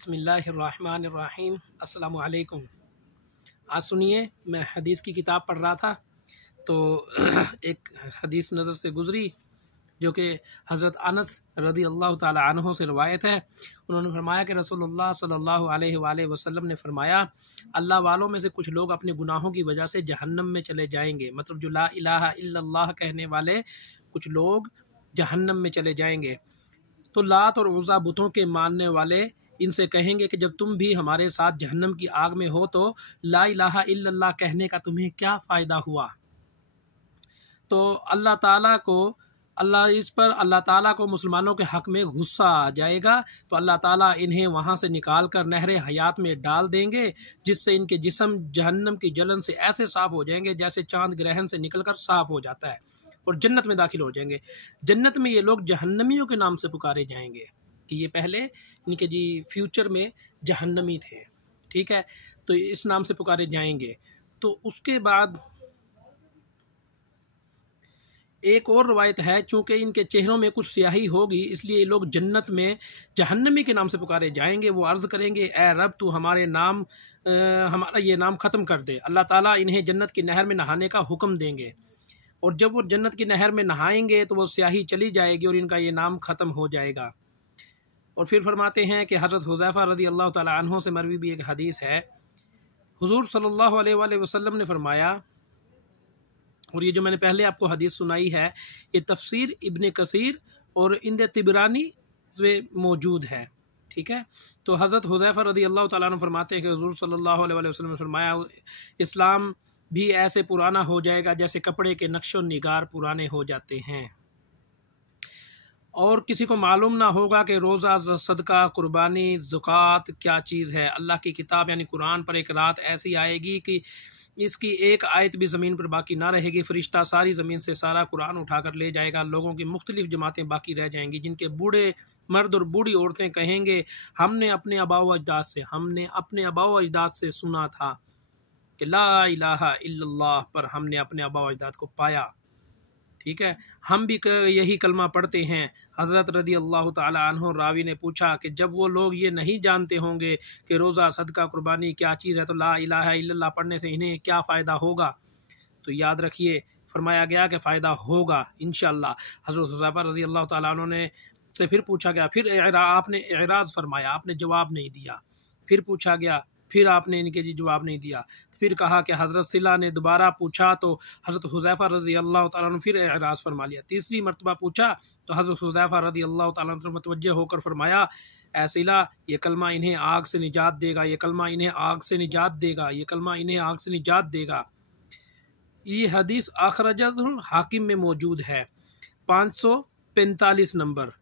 बिस्मिल्लाहिर्रहमानिर्रहीम। अस्सलामु अलैकुम। आज सुनिए, मैं हदीस की किताब पढ़ रहा था तो एक हदीस नज़र से गुज़री जो कि हज़रत अनस रज़ी अल्लाह ताला अन्हु से रवायत है। उन्होंने फरमाया कि रसूलुल्लाह सल्लल्लाहु अलैहि वसल्लम ने फरमाया, अल्लाह वालों में से कुछ लोग अपने गुनाहों की वजह से जहन्नम में चले जाएंगे। मतलब जो ला इलाहा इल्लल्लाह कहने वाले कुछ लोग जहन्नम में चले जाएंगे। तो लात और उज़्ज़ा बुतों के मानने वाले इनसे कहेंगे कि जब तुम भी हमारे साथ जहन्नम की आग में हो तो ला इलाहा इल्लल्लाह कहने का तुम्हें क्या फ़ायदा हुआ। तो अल्लाह ताला को मुसलमानों के हक़ में गुस्सा आ जाएगा। तो अल्लाह ताला इन्हें वहाँ से निकाल कर नहर हयात में डाल देंगे, जिससे इनके जिस्म जहन्नम की जलन से ऐसे साफ़ हो जाएंगे जैसे चाँद ग्रहण से निकलकर साफ़ हो जाता है, और जन्नत में दाखिल हो जाएंगे। जन्नत में ये लोग जहन्नमियों के नाम से पुकारे जाएंगे कि ये पहले इनके फ्यूचर में जहन्नमी थे, ठीक है, तो इस नाम से पुकारे जाएंगे। तो उसके बाद एक और रवायत है, चूँकि इनके चेहरों में कुछ स्याही होगी इसलिए ये लोग जन्नत में जहन्नमी के नाम से पुकारे जाएंगे। वो अर्ज़ करेंगे, ए रब तू हमारा ये नाम ख़त्म कर दे। अल्लाह ताला इन्हें जन्नत की नहर में नहाने का हुक्म देंगे, और जब वो जन्नत की नहर में नहाएंगे तो वो स्याही चली जाएगी और इनका ये नाम ख़त्म हो जाएगा। और फिर फरमाते हैं कि हज़रत हुज़ैफ़ा रज़ी अल्लाह ताला अन्हु से मरवी भी एक हदीस है, हुज़ूर सल्लल्लाहु अलैहि वसल्लम ने फरमाया, और ये जो मैंने पहले आपको हदीस सुनाई है ये तफसीर इब्न कसीर और इंद तिबरानी में मौजूद है, ठीक है। तो हज़रत हुज़ैफ़ा रज़ी अल्लाह ताला अन्हु फरमाते हैं कि हुज़ूर सल्लल्लाहु अलैहि वसल्लम ने फरमाया, इस्लाम भी ऐसे पुराना हो जाएगा जैसे कपड़े के नक्शो निगार पुराने हो जाते हैं, और किसी को मालूम ना होगा कि रोज़ा, सदका, कुर्बानी, ज़कात क्या चीज़ है। अल्लाह की किताब यानी कुरान पर एक रात ऐसी आएगी कि इसकी एक आयत भी ज़मीन पर बाकी ना रहेगी। फ़रिश्ता सारी ज़मीन से सारा कुरान उठाकर ले जाएगा। लोगों की मुख्तलिफ़ जमातें बाकी रह जाएंगी, जिनके बूढ़े मर्द और बूढ़ी औरतें कहेंगे, हमने अपने आबाओ अजदाद से सुना था कि ला इलाहा इल्लल्लाह, पर हमने अपने आबाओ अजदाद को पाया, ठीक है, हम भी यही कलमा पढ़ते हैं। हज़रत रज़ी अल्लाह ताला अन्हु रावी ने पूछा कि जब वो लोग ये नहीं जानते होंगे कि रोज़ा, सदका, कुर्बानी क्या चीज़ है, तो ला इलाहा इल्लल्लाह पढ़ने से इन्हें क्या फ़ायदा होगा। तो याद रखिए, फरमाया गया कि फ़ायदा होगा इंशाअल्लाह। हज़रत हुज़ैफ़ा रज़ी अल्लाह ताला अन्हु ने से फिर पूछा गया, फिर आपने एराज़ फरमाया, आपने जवाब नहीं दिया। फिर पूछा गया, फिर आपने इनके जवाब नहीं दिया। फिर कहा कि हज़रत सिला ने दोबारा पूछा तो हज़रत हुज़ैफ़ा रज़ी अल्लाह ताला अन्हु फिर एराज़ फरमा लिया। तीसरी मरतबा पूछा तो हज़रत हुज़ैफ़ा रज़ी अल्लाह ताला अन्हु मुतवज्जह होकर फरमाया, ए सिला, ये कलमा इन्हें आग से निजात देगा, ये कलमा इन्हें आग से निजात देगा, ये कलमा इन्हें आग से निजात देगा। ये हदीस अखरजुल हाकिम में मौजूद है, 545 नंबर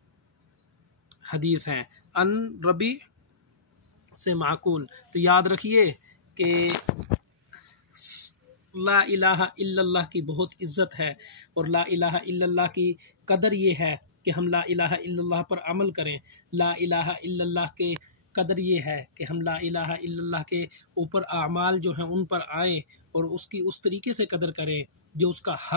हदीस है, अन रबी से माकूल। तो याद रखिए कि ला इलाहा इल्लल्लाह की बहुत इज़्ज़त है, और ला इलाहा इल्लल्लाह की कदर ये है कि हम ला इलाहा इल्लल्लाह पर अमल करें। ला इलाहा इल्लल्लाह के कदर ये है कि हम ला इलाहा इल्लल्लाह के ऊपर आमाल जो हैं उन पर आएँ और उसकी उस तरीके से कदर करें जो उसका हक